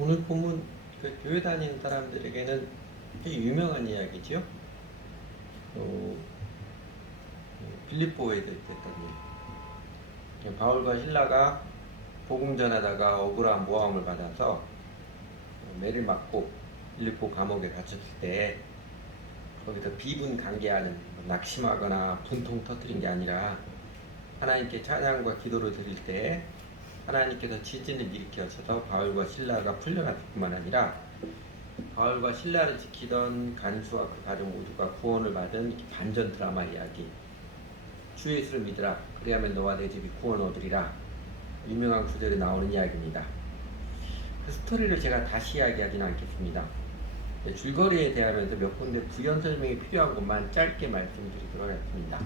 오늘 본문 교회 다니는 사람들에게는 꽤 유명한 이야기지요. 또 빌립보에 됐던 일. 바울과 신라가 복음 전하다가 억울한 모함을 받아서 매를 맞고 빌립보 감옥에 갇혔을 때 거기서 비분 관계하는 낙심하거나 분통 터뜨린 게 아니라 하나님께 찬양과 기도를 드릴 때 하나님께서 지진을 일으켜서 바울과 신라가 풀려났을 뿐만 아니라 바울과 신라를 지키던 간수와 그 가족 모두가 구원을 받은 반전 드라마 이야기. 주 예수를 믿으라 그리하면 너와 내 집이 구원 얻으리라. 유명한 구절에 나오는 이야기입니다. 그 스토리를 제가 다시 이야기하지는 않겠습니다. 줄거리에 대하면서 몇 군데 부연 설명이 필요한 것만 짧게 말씀드리도록 하겠습니다.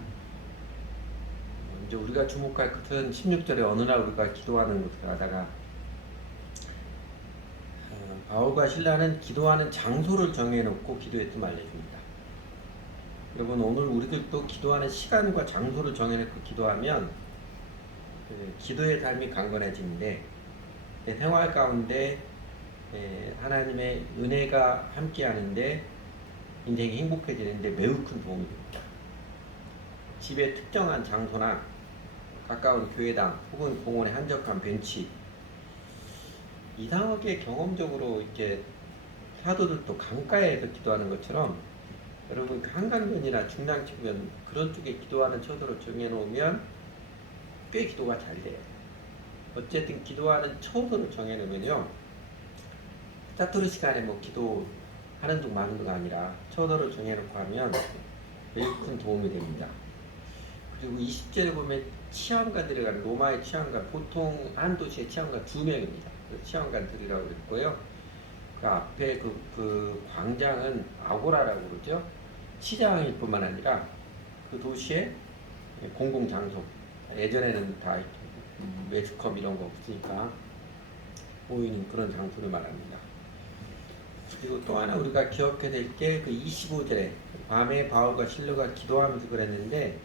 이제 우리가 주목할 것은 16절에 어느 날 우리가 기도하는 곳에 가다가 바울과 신라는 기도하는 장소를 정해놓고 기도했음을 알려줍니다. 여러분, 오늘 우리들도 기도하는 시간과 장소를 정해놓고 기도하면 기도의 삶이 강건해지는데 내 생활 가운데 하나님의 은혜가 함께하는데 인생이 행복해지는데 매우 큰 도움이 됩니다. 집의 특정한 장소나 가까운 교회당 혹은 공원의 한적한 벤치, 이상하게 경험적으로 이렇게 사도들도 강가에서 기도하는 것처럼 여러분 한강변이나 중랑천변 그런 쪽에 기도하는 처소를 정해놓으면 꽤 기도가 잘 돼요. 어쨌든 기도하는 처소를 정해놓으면요, 짜투리 시간에 뭐 기도하는 중 마는 중 아니라 처소를 정해놓고 하면 매우 큰 도움이 됩니다. 그리고 20절에 보면 치안관들이 가는 로마의 치안관, 보통 한 도시의 치안관 2명입니다. 치안관들이라고 그랬고요. 그 앞에 그 광장은 아고라라고 그러죠. 시장일 뿐만 아니라 그 도시의 공공장소. 예전에는 다 매스컴 이런 거 없으니까 보이는 그런 장소를 말합니다. 그리고 또 하나 우리가 기억해야 될 게 그 25절에 밤에 바울과 실로가 기도하면서 그랬는데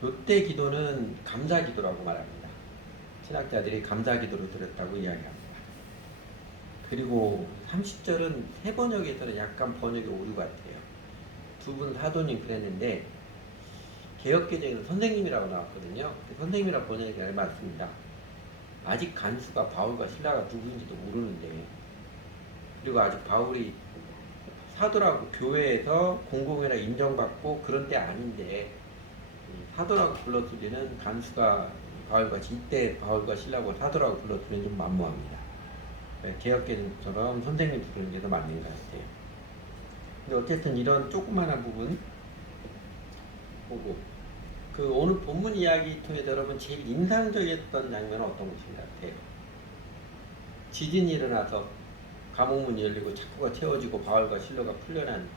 이때 기도는 감사 기도라고 말합니다. 신학자들이 감사 기도를 드렸다고 이야기합니다. 그리고 30절은 세 번역에서는 약간 번역이 오류 같아요. 두 분 사도님 그랬는데 개역개정에는 선생님이라고 나왔거든요. 선생님이라고 번역이 잘 맞습니다. 아직 간수가 바울과 신라가 누구인지도 모르는데, 그리고 아직 바울이 사도라고 교회에서 공공회라 인정받고 그런 때 아닌데 사도라고 불렀으면 간수가 바울과 이때 바울과 신라고 사도라고 불렀으면 좀 만무합니다. 개혁개정처럼 선생님 부르는 게 더 맞는 것 같아요. 근데 어쨌든 이런 조그마한 부분 보고 그 오늘 본문 이야기 통해서 여러분 제일 인상적이었던 장면은 어떤 것인 것 같아요? 지진이 일어나서 감옥문이 열리고 창고가 채워지고 바울과 실로가 풀려난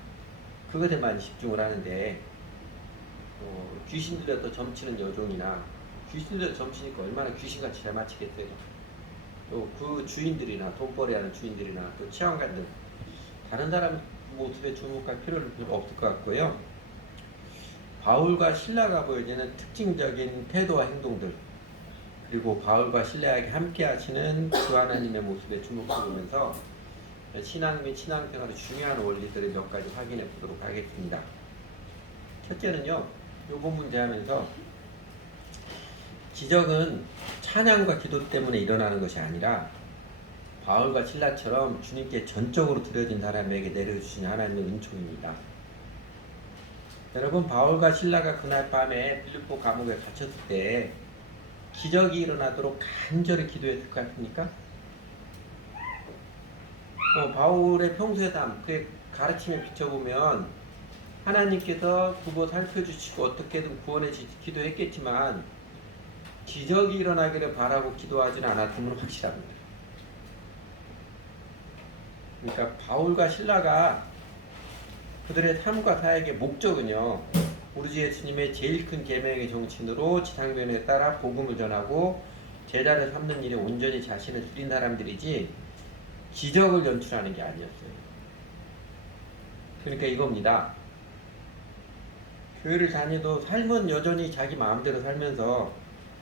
그것에만 집중을 하는데 귀신 들려서 점치는 여종이나 귀신 들려서 점치니까 얼마나 귀신같이 잘 맞히겠어요. 또 그 주인들이나 돈벌이하는 주인들이나 또 치안관들 다른 사람 모습에 주목할 필요는 별로 없을 것 같고요. 바울과 신라가 보여지는 특징적인 태도와 행동들, 그리고 바울과 신라에게 함께 하시는 그 하나님의 모습에 주목해보면서 신앙 및 신앙생활의 중요한 원리들을 몇 가지 확인해 보도록 하겠습니다. 첫째는요, 이 본문 대하면서 기적은 찬양과 기도 때문에 일어나는 것이 아니라 바울과 신라처럼 주님께 전적으로 드려진 사람에게 내려주신 하나님의 은총입니다. 여러분, 바울과 신라가 그날 밤에 빌립보 감옥에 갇혔을 때 기적이 일어나도록 간절히 기도했을 것 같습니까? 바울의 평소의 삶, 그의 가르침에 비춰보면 하나님께서 두고 살펴주시고 어떻게든 구원해 주시기도 했겠지만 기적이 일어나기를 바라고 기도하지는 않았음은 확실합니다. 그러니까 바울과 신라가 그들의 삶과 사역의 목적은요, 우리 주 예수님의 제일 큰 계명의 정신으로 지상변에 따라 복음을 전하고 제자를 삼는 일에 온전히 자신을 드린 사람들이지 기적을 연출하는 게 아니었어요. 그러니까 이겁니다. 교회를 다니도 삶은 여전히 자기 마음대로 살면서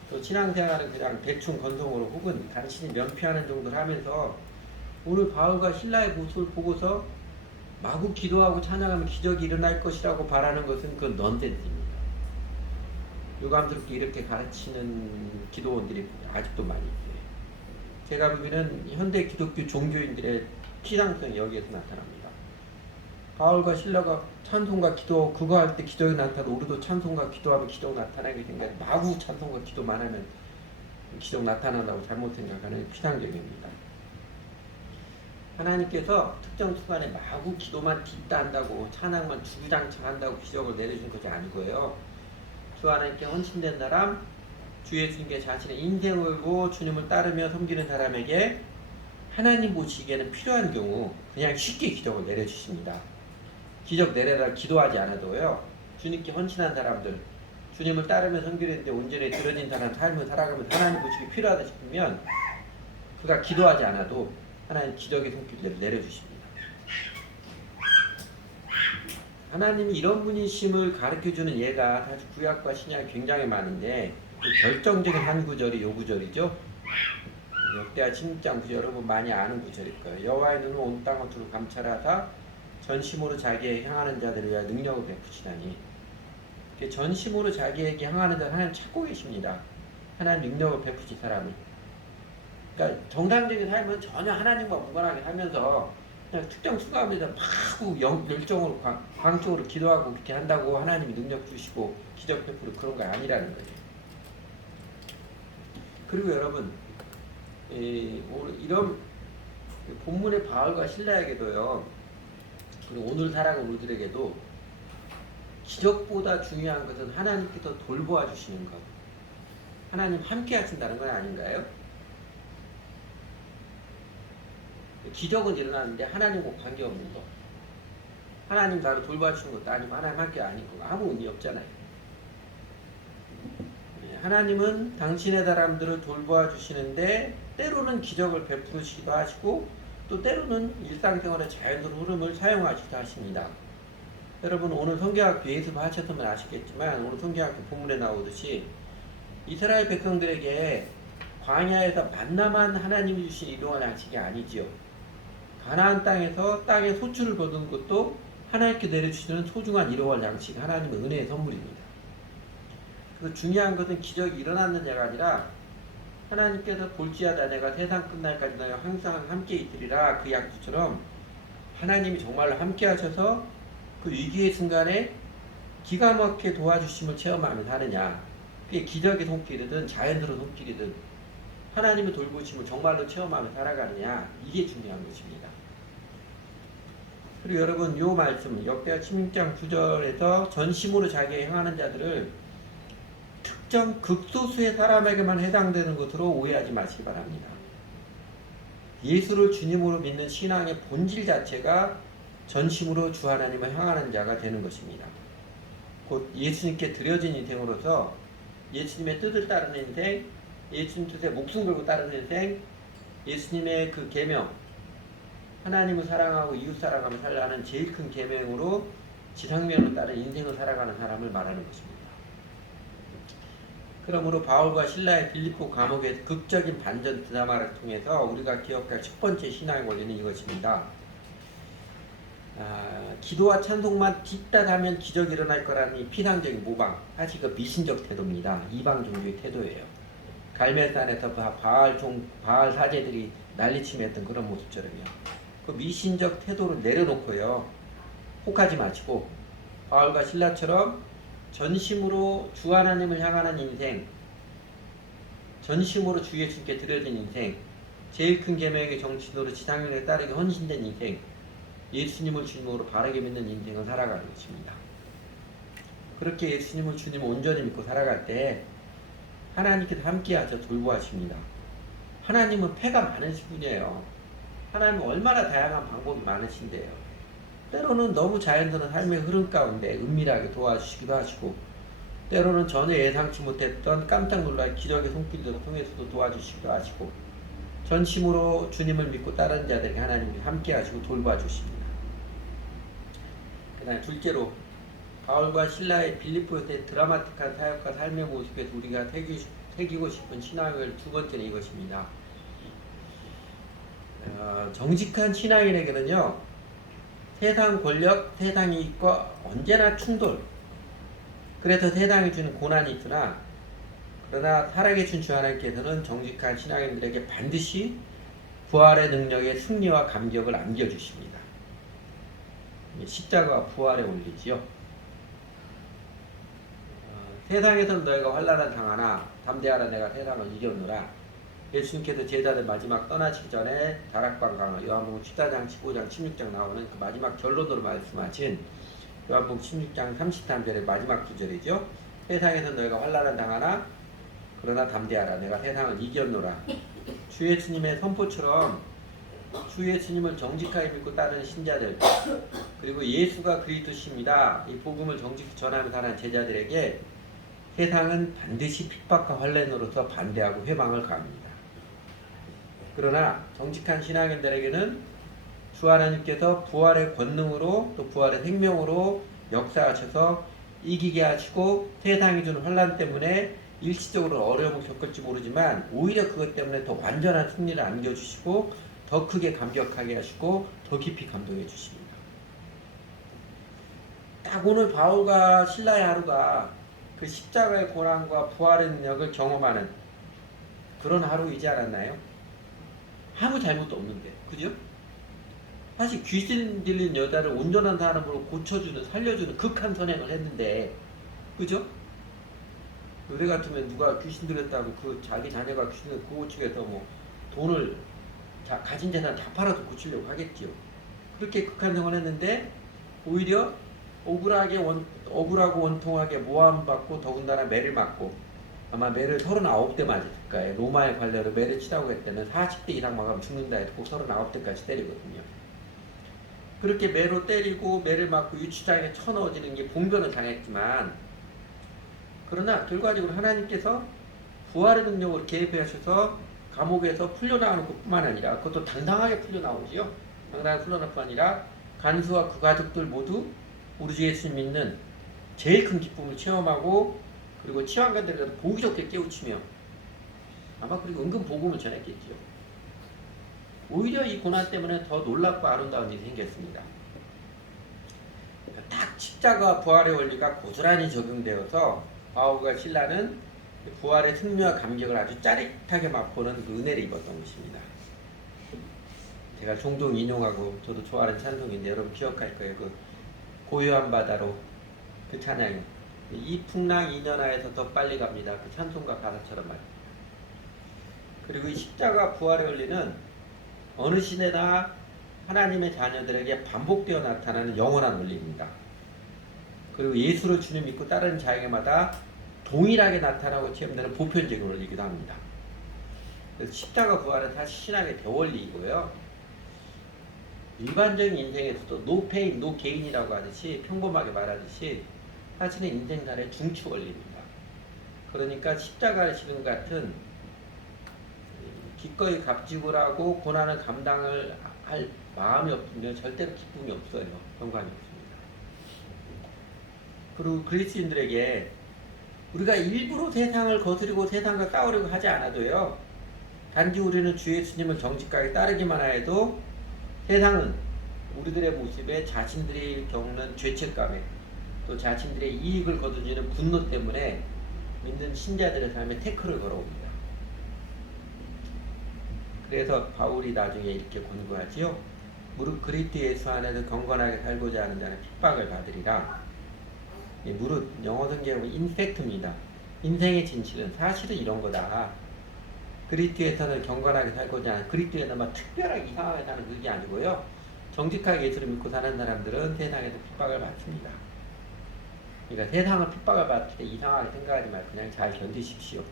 또 신앙생활은 그냥 대충 건성으로 혹은 간신히 면피하는 정도를 하면서 오늘 바울과 신라의 모습을 보고서 마구 기도하고 찬양하면 기적이 일어날 것이라고 바라는 것은 그건 넌센스입니다. 유감스럽게 이렇게 가르치는 기도원들이 아직도 많이 있어요. 제가 보기에는 현대 기독교 종교인들의 피상성이 여기에서 나타납니다. 바울과 신라가 찬송과 기도 그거 할 때 기적이 나타나도 우리도 찬송과 기도하면 기적 나타나게 생각 마구 찬송과 기도만 하면 기적 나타난다고 잘못 생각하는 피상적입니다. 하나님께서 특정 순간에 마구 기도만 뒷다한다고 찬양만 주구장창 한다고 기적을 내려주는 것이 아니고요. 주 하나님께 헌신된 사람, 주 예수님께 자신의 인생을 걸고 주님을 따르며 섬기는 사람에게 하나님 보시기에는 필요한 경우 그냥 쉽게 기적을 내려주십니다. 기적 내려라 기도하지 않아도요. 주님께 헌신한 사람들, 주님을 따르며 섬기는데 온전히 들어진 사람 삶을 살아가면서 하나님 보시기 필요하다 싶으면 그가 기도하지 않아도 하나님 기적의 손길을 내려주십니다. 하나님이 이런 분이심을 가르쳐주는 예가 사실 구약과 신약이 굉장히 많은데 그 결정적인 한 구절이 요 구절이죠. 역대하 16장 구절 여러분 많이 아는 구절일 거예요. 여호와의 눈은 온 땅을 두루 감찰하사 전심으로 자기에게 향하는 자들을 위하여 능력을 베푸시다니. 전심으로 자기에게 향하는 자를 하나님 찾고 계십니다. 하나님 능력을 베푸실 사람이. 그러니까 정상적인 삶은 전혀 하나님과 무관하게 살면서 그냥 특정 순간마다 막 열정으로 광적으로 기도하고 그렇게 한다고 하나님이 능력 주시고 기적 베풀고 그런 거 아니라는 거예요. 그리고 여러분 이런 본문의 바울과 신라에게도요. 그리고 오늘 살아가는 우리들에게도 기적보다 중요한 것은 하나님께서 돌보아 주시는 것. 하나님 함께 하신다는 건 아닌가요? 기적은 일어나는데 하나님과 관계없는 것. 하나님 나를 돌봐주시는 것도 아니고 하나님 함께 아니고 아무 의미 없잖아요. 하나님은 당신의 사람들을 돌보아 주시는데 때로는 기적을 베푸시기도 하시고 또 때로는 일상생활의 자연스러운 흐름을 사용하시기도 하십니다. 여러분 오늘 성경학교 예습하셨으면 아시겠지만 오늘 성경학교 본문에 나오듯이 이스라엘 백성들에게 광야에서 만나만 하나님이 주신 이러한 양식이 아니지요. 가나안 땅에서 땅의 소출을 거둔 것도 하나님께 내려주시는 소중한 이러한 양식 하나님의 은혜의 선물입니다. 그래서 중요한 것은 기적이 일어났느냐가 아니라 하나님께서 볼지어다 내가 세상 끝날까지 너희와 항상 함께 있으리라 그 약속처럼 하나님이 정말로 함께 하셔서 그 위기의 순간에 기가 막히게 도와주심을 체험하면서 하느냐. 그게 기적의 손길이든 자연스러운 손길이든 하나님의 돌보심을 정말로 체험하며 살아가느냐. 이게 중요한 것입니다. 그리고 여러분 요 말씀 역대하 16장 9절에서 전심으로 자기에 행하는 자들을 특정 극소수의 사람에게만 해당되는 것으로 오해하지 마시기 바랍니다. 예수를 주님으로 믿는 신앙의 본질 자체가 전심으로 주 하나님을 향하는 자가 되는 것입니다. 곧 예수님께 드려진 인생으로서 예수님의 뜻을 따르는 인생, 예수님 뜻에 목숨 걸고 따르는 인생, 예수님의 그 계명, 하나님을 사랑하고 이웃 사랑하며 살라는 제일 큰 계명으로 지상면으로 따른 인생을 살아가는 사람을 말하는 것입니다. 그러므로 바울과 신라의 빌립보 감옥의 극적인 반전 드라마를 통해서 우리가 기억할 첫 번째 신앙의 원리는 이것입니다. 기도와 찬송만 뒷따하면 기적이 일어날 거라는 이 피상적인 모방, 사실 그 미신적 태도입니다. 이방 종교의 태도예요. 갈멜산에서 바알 사제들이 난리치며 그런 모습처럼요. 그 미신적 태도를 내려놓고요. 혹하지 마시고 바울과 신라처럼 전심으로 주 하나님을 향하는 인생, 전심으로 주 예수님께 드려진 인생, 제일 큰 계명의 정신으로 지상면에 따르게 헌신된 인생, 예수님을 주님으로 바르게 믿는 인생을 살아가는 것입니다. 그렇게 예수님을 주님 온전히 믿고 살아갈 때 하나님께서 함께하셔 돌보아십니다. 하나님은 패가 많으신 분이에요. 하나님은 얼마나 다양한 방법이 많으신데요. 때로는 너무 자연스러운 삶의 흐름 가운데 은밀하게 도와주시기도 하시고 때로는 전혀 예상치 못했던 깜짝 놀랄 기적의 손길들을 통해서도 도와주시기도 하시고 전심으로 주님을 믿고 따르는 자들에게 하나님이 함께 하시고 돌봐주십니다. 그 다음에 둘째로 바울과 신라의 빌립보에서의 드라마틱한 사역과 삶의 모습에서 우리가 새기고 싶은 신앙을 두 번째는 이것입니다. 정직한 신앙인에게는요, 세상 권력, 세상 이익과 언제나 충돌. 그래서 세상이 주는 고난이 있으나, 그러나 살아계신 주 하나님께서는 정직한 신앙인들에게 반드시 부활의 능력의 승리와 감격을 안겨주십니다. 십자가와 부활의 원리지요. 세상에서는 너희가 환난을 당하나 담대하라, 내가 세상을 이겼노라. 예수님께서 제자들 마지막 떠나시기 전에 다락방 강화 요한복음 14장, 15장, 16장 나오는 그 마지막 결론으로 말씀하신 요한복음 16장 33절의 마지막 구절이죠. 세상에서 너희가 환난을 당하나 그러나 담대하라, 내가 세상을 이겼노라. 주 예수님의 선포처럼 주 예수님을 정직하게 믿고 따르는 신자들, 그리고 예수가 그리스도십니다, 이 복음을 정직히 전하며 사는 제자들에게 세상은 반드시 핍박과 환난으로서 반대하고 회방을 가합니다. 그러나 정직한 신앙인들에게는 주 하나님께서 부활의 권능으로 또 부활의 생명으로 역사하셔서 이기게 하시고 세상이 주는 환난 때문에 일시적으로 어려움을 겪을지 모르지만 오히려 그것 때문에 더 완전한 승리를 안겨주시고 더 크게 감격하게 하시고 더 깊이 감동해 주십니다. 딱 오늘 바울과 실라의 하루가 그 십자가의 고난과 부활의 능력을 경험하는 그런 하루이지 않았나요? 아무 잘못도 없는데, 그죠? 사실 귀신 들린 여자를 온전한 사람으로 고쳐주는, 살려주는 극한 선행을 했는데, 그죠? 의뢰 같으면 누가 귀신 들렸다고 그 자기 자녀가 귀신을 고치겠다고 뭐 돈을 가진 재산 다 팔아서 고치려고 하겠지요. 그렇게 극한 선행을 했는데 오히려 억울하고 원통하게 모함받고 더군다나 매를 맞고, 아마 매를 39대 맞을 거예요. 로마의 관례로 매를 치라고 했다면 40대 이상 맞으면 죽는다 해서 꼭 39대까지 때리거든요. 그렇게 매로 때리고 매를 맞고 유치장에 쳐넣어지는 게 봉변을 당했지만, 그러나 결과적으로 하나님께서 부활의 능력으로 개입해 하셔서 감옥에서 풀려나오는 것뿐만 아니라, 그것도 당당하게 풀려나오지요. 당당하게 풀려나올 뿐 아니라 간수와 그 가족들 모두 우리 주 예수 믿는 제일 큰 기쁨을 체험하고, 그리고 치환관들에서 보기 좋게 깨우치며 아마 그리고 은근 복음을 전했겠지요. 오히려 이 고난 때문에 더 놀랍고 아름다운 일이 생겼습니다. 딱 십자가 부활의 원리가 고스란히 적용되어서 바울과 실라는 부활의 승리와 감격을 아주 짜릿하게 맛보는 그 은혜를 입었던 것입니다. 제가 종종 인용하고 저도 좋아하는 찬송인데 여러분 기억할 거예요. 그 고요한 바다로, 그 찬양이 이 풍랑 이년하에서 더 빨리 갑니다. 그 찬송가 가사처럼 말이에요. 그리고 이 십자가 부활의 원리는 어느 시대나 하나님의 자녀들에게 반복되어 나타나는 영원한 원리입니다. 그리고 예수를 주님 믿고 따르는 자에게마다 동일하게 나타나고 체험되는 보편적인 원리이기도 합니다. 그래서 십자가 부활은 사실 신앙의 대원리이고요. 일반적인 인생에서도 no pain, no gain이라고 하듯이, 평범하게 말하듯이 사실은 인생살의 중추 원리입니다. 그러니까 십자가를 지는 같은 기꺼이 갑질을 하고 고난을 감당을 할 마음이 없으면 절대로 기쁨이 없어요. 영광이 없습니다. 그리고 그리스도인들에게 우리가 일부러 세상을 거스르고 세상과 싸우려고 하지 않아도요, 단지 우리는 주 예수님을 정직하게 따르기만 해도 세상은 우리들의 모습에 자신들이 겪는 죄책감에 또 자신들의 이익을 거두는 분노 때문에 믿는 신자들의 삶에 태클을 걸어옵니다. 그래서 바울이 나중에 이렇게 권고하지요. 무릇 그리스도 예수 안에서 경건하게 살고자 하는 자는 핍박을 받으리라. 무릇 영어 성경에 인팩트입니다. 인생의 진실은 사실은 이런 거다. 그리스도에서는 경건하게 살고자 하는, 그리스도에서만 특별하게 이상하게 사는 그게 아니고요. 정직하게 예수를 믿고 사는 사람들은 세상에서 핍박을 받습니다. 그러니까 세상을 핍박을 받을 때 이상하게 생각하지 말고 그냥 잘 견디십시오.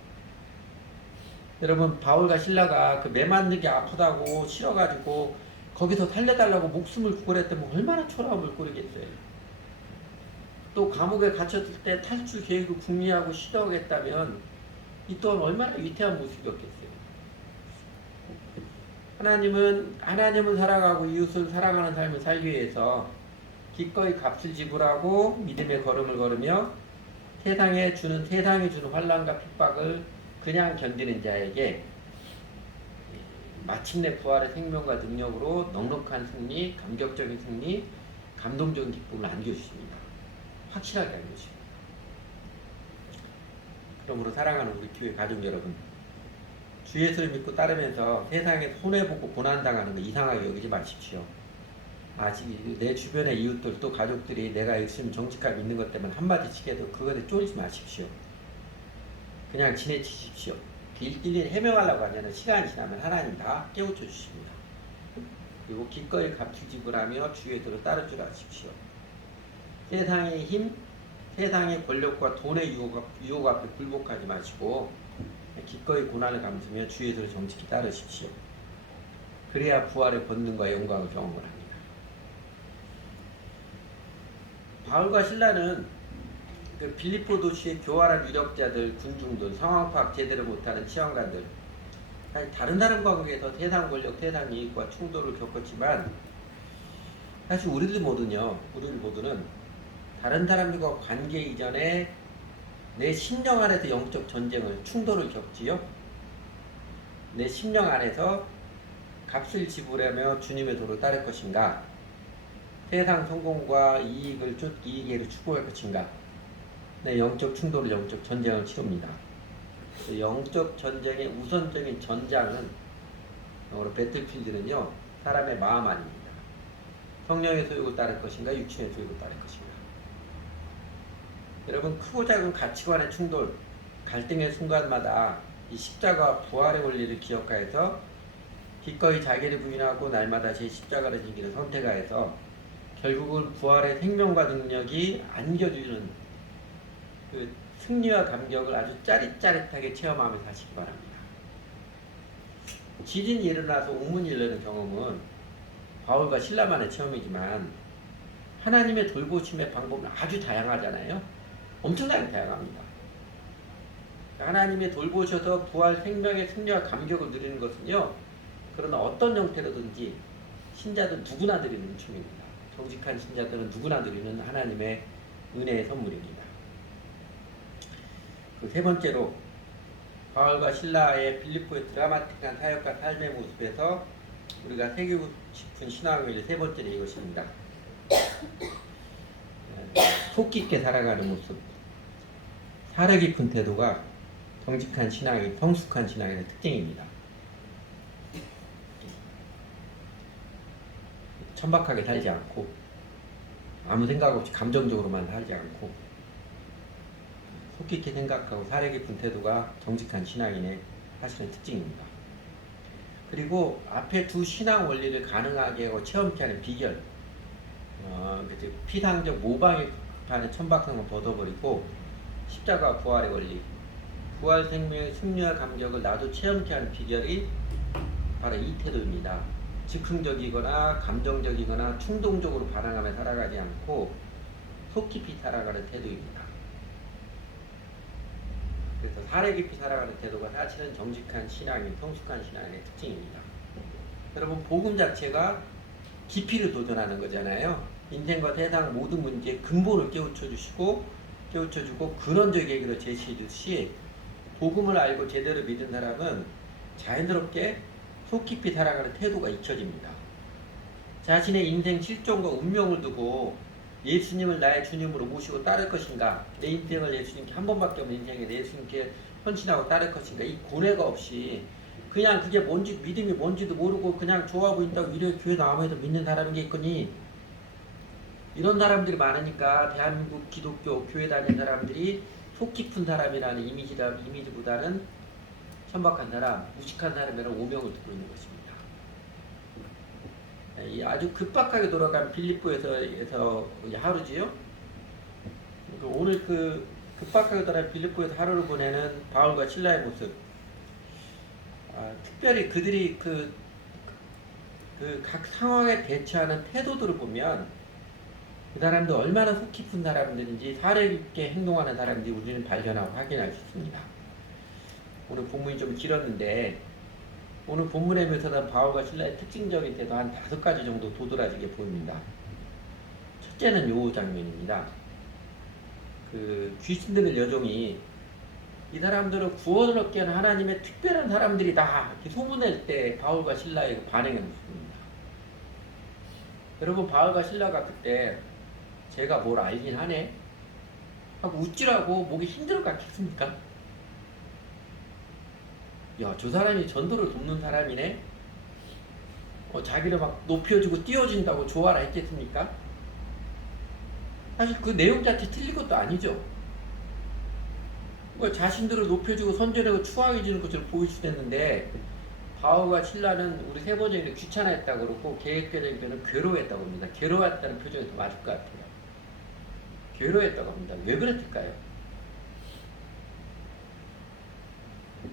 여러분, 바울과 신라가 그 매 맞는 게 아프다고 싫어가지고 거기서 살려달라고 목숨을 구걸했다면 얼마나 초라함을 꼴이겠어요. 또 감옥에 갇혔을 때 탈출 계획을 궁리하고 시도하겠다면 이 또한 얼마나 위태한 모습이었겠어요. 하나님은 살아가고 이웃을 사랑하는 삶을 살기 위해서 기꺼이 값을 지불하고 믿음의 걸음을 걸으며 세상이 주는 환난과 핍박을 그냥 견디는 자에게 마침내 부활의 생명과 능력으로 넉넉한 승리, 감격적인 승리, 감동적인 기쁨을 안겨주십니다. 확실하게 안겨주십니다. 그러므로 사랑하는 우리 교회 가족 여러분, 주 예수를 믿고 따르면서 세상에 손해보고 고난당하는 거 이상하게 여기지 마십시오. 아직 내 주변의 이웃들 또 가족들이 내가 예수님 정직하게 믿는 것 때문에 한마디씩 해도 그것에 쫄지 마십시오. 그냥 지내치십시오. 일일이 해명하려고 하면 시간이 지나면 하나님 다 깨우쳐 주십니다. 그리고 기꺼이 값을 지불하며 주 예수를 따를 줄 아십시오. 세상의 힘, 세상의 권력과 돈의 유혹 앞에 굴복하지 마시고 기꺼이 고난을 감수며 주 예수를 정직히 따르십시오. 그래야 부활의 권능과 영광을 경험을 합니다. 바울과 실라는 그 빌립보 도시의 교활한 유력자들, 군중들, 상황 파악 제대로 못하는 치안관들, 다른 사람과 관계에서 세상 권력, 세상 이익과 충돌을 겪었지만 사실 우리들 모두는 다른 사람들과 관계 이전에 내 심령 안에서 영적 전쟁을, 충돌을 겪지요. 내 심령 안에서 값을 지불하며 주님의 도를 따를 것인가, 세상 성공과 이익을 추구할 것인가, 내 영적 충돌을, 영적 전쟁을 치릅니다. 영적 전쟁의 우선적인 전장은, 영어로 배틀필드는요, 사람의 마음 아닙니다. 성령의 소욕을 따를 것인가, 육신의 소욕을 따를 것인가. 여러분, 크고 작은 가치관의 충돌, 갈등의 순간마다 이 십자가와 부활의 원리를 기억하여서 기꺼이 자기를 부인하고 날마다 제 십자가를 지기를 선택하여서 결국은 부활의 생명과 능력이 안겨주는 그 승리와 감격을 아주 짜릿짜릿하게 체험하며 사시기 바랍니다. 지진이 일어나서 우문이 일어나는 경험은 바울과 실라만의 체험이지만 하나님의 돌보심의 방법은 아주 다양하잖아요. 엄청나게 다양합니다. 하나님의 돌보셔서 부활 생명의 승리와 감격을 누리는 것은요, 그러나 어떤 형태로든지 신자들 누구나 누리는 춤입니다. 정직한 신자들은 누구나 누리는 하나님의 은혜의 선물입니다. 그 세 번째로, 바울과 실라의 빌립보의 드라마틱한 사역과 삶의 모습에서 우리가 새기고 싶은 신앙의 세 번째는 이것입니다. 속 깊게 살아가는 모습, 사려 깊은 태도가 정직한 신앙의, 성숙한 신앙의 특징입니다. 천박하게 살지 않고 아무 생각 없이 감정적으로만 살지 않고 속 깊게 생각하고 사려 깊은 태도가 정직한 신앙인의 사실은 특징입니다. 그리고 앞에 두 신앙 원리를 가능하게 하고 체험케 하는 비결, 피상적 모방에 급하는 천박함을 벗어버리고 십자가 부활의 원리, 부활 생명의 승리와 감격을 나도 체험케 하는 비결이 바로 이 태도입니다. 즉흥적이거나 감정적이거나 충동적으로 반응하며 살아가지 않고 속 깊이 살아가는 태도입니다. 그래서 사려 깊이 살아가는 태도가 사실은 정직한 신앙인, 성숙한 신앙의 특징입니다. 여러분, 복음 자체가 깊이를 도전하는 거잖아요. 인생과 세상 모든 문제의 근본을 깨우쳐주고 근원적 얘기로 제시해주듯이 복음을 알고 제대로 믿은 사람은 자연스럽게 속 깊이 살아가는 태도가 잊혀집니다. 자신의 인생 실종과 운명을 두고 예수님을 나의 주님으로 모시고 따를 것인가, 내 인생을 예수님께 한 번밖에 없는 인생에 예수님께 헌신하고 따를 것인가, 이 고뇌가 없이 그냥 그게 뭔지, 믿음이 뭔지도 모르고 그냥 좋아 보인다고 이래 교회 나오면서 믿는 사람인 게 있거니, 이런 사람들이 많으니까 대한민국 기독교 교회 다니는 사람들이 속 깊은 사람이라는 이미지보다는 천박한 사람, 무식한 사람이라는 오명을 듣고 있는 것입니다. 아주 급박하게 돌아간 빌립보에서 하루지요. 오늘 그 급박하게 돌아간 빌립보에서 하루를 보내는 바울과 실라의 모습, 특별히 그들이 각 상황에 대처하는 태도들을 보면 그 사람들 얼마나 속 깊은 사람들인지, 사려 깊게 행동하는 사람인지 우리는 발견하고 확인할 수 있습니다. 오늘 본문이 좀 길었는데 오늘 본문에 묘사한 바울과 실라의 특징적인 태도 한 5가지 정도 도드라지게 보입니다. 첫째는 요 장면입니다. 그 귀신 들린 여종이 이 사람들은 구원을 얻게 하는 하나님의 특별한 사람들이다 이렇게 소문낼 때 바울과 신라의 반응이 있습니다. 여러분, 바울과 신라가 그때 제가 뭘 알긴 하네 하고 웃지라고 목이 힘들어 갔겠습니까? 야, 저 사람이 전도를 돕는 사람이네? 자기를 막 높여주고 띄워준다고 좋아라 했겠습니까? 사실 그 내용 자체 틀린 것도 아니죠. 자신들을 높여주고 선전하고 추앙해주는 것처럼 보일 수도 있는데, 바울과 신라는 우리 세 번째 일을 귀찮아했다고 그러고 계획적인 표현은 괴로워했다고 합니다. 괴로웠다는 표정이 더 맞을 것 같아요. 괴로워했다고 합니다. 왜 그랬을까요?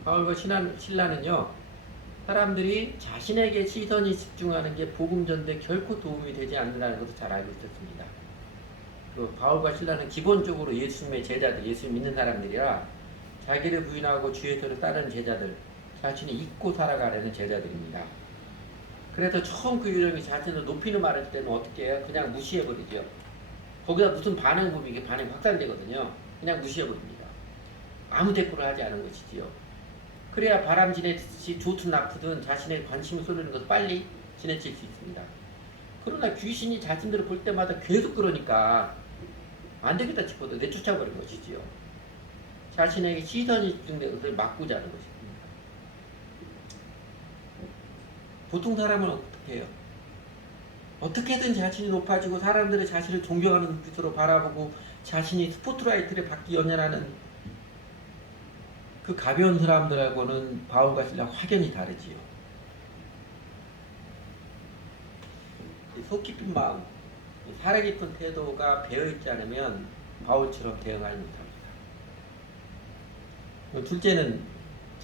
바울과 신라는요, 사람들이 자신에게 시선이 집중하는 게 복음 전도에 결코 도움이 되지 않는다는 것을 잘 알고 있었습니다. 그 바울과 신라는 기본적으로 예수님의 제자들, 예수 믿는 사람들이라 자기를 부인하고 주의 뜻을 따르는 제자들, 자신이 잊고 살아가려는 제자들입니다. 그래서 처음 그 유령이 자신을 높이는 말을 할 때는 어떻게 해요? 그냥 무시해버리죠. 거기다 무슨 반응 보면 이게 반응이 확산되거든요. 그냥 무시해버립니다. 아무 대꾸를 하지 않은 것이지요. 그래야 바람 지내듯이 좋든 나쁘든 자신의 관심을 쏠리는 것을 빨리 지나칠 수 있습니다. 그러나 귀신이 자신들을 볼 때마다 계속 그러니까 안 되겠다 싶어도 내쫓아버린 것이지요. 자신에게 시선이 집중된 것을 막고자 하는 것입니다. 보통 사람은 어떻게 해요? 어떻게든 자신이 높아지고 사람들이 자신을 존경하는 눈빛으로 바라보고 자신이 스포트라이트를 받기 연연하는 그 가벼운 사람들하고는 바울과 신라 확연히 다르지요. 속 깊은 마음, 살아 깊은 태도가 배어있지 않으면 바울처럼 대응하지 못합니다. 둘째는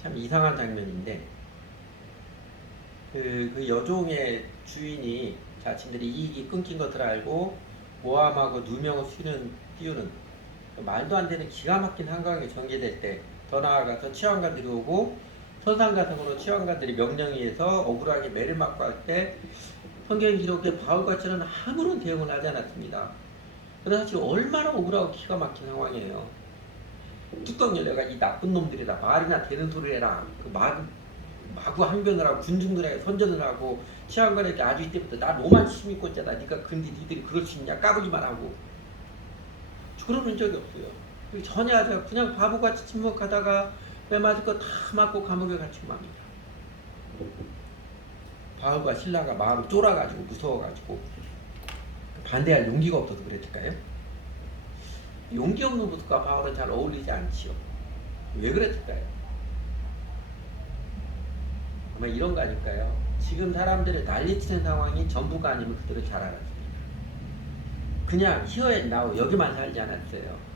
참 이상한 장면인데, 그 여종의 주인이 자신들이 이익이 끊긴 것을 알고 모함하고 누명을 씌우는 말도 안 되는 기가 막힌 한강에 전개될 때, 더 나아가서 치환관들이 오고 선상가성으로 치환관들이 명령에 의해서 억울하게 매를 맞고 할 때 성경 기록에 바울과처럼 아무런 대응을 하지 않았습니다. 그래서 사실 얼마나 억울하고 기가 막힌 상황이에요. 뚜껑 열려가 이 나쁜 놈들이다, 말이나 되는 소리를 해라, 그 마구 항변을 하고 군중들에게 선전을 하고 치안관에게 아주 이때부터 나 너만 힘 있고 있잖아, 니가 근데 니들이 그럴 수 있냐, 까부기만 하고. 그러는 적이 없어요. 전혀 하지 않고 그냥 바보같이 침묵하다가 왜 맞을 거 다 맞고 감옥에 갇히고 맙니다. 바울과 신라가 마음이 쫄아가지고 무서워가지고 반대할 용기가 없어서 그랬을까요? 용기 없는 모습과 바울은 잘 어울리지 않지요. 왜 그랬을까요? 아마 이런 거 아닐까요? 지금 사람들이 난리치는 상황이 전부가 아니면 그들을 잘 알았습니다. 그냥 히어앤 나우 여기만 살지 않았어요.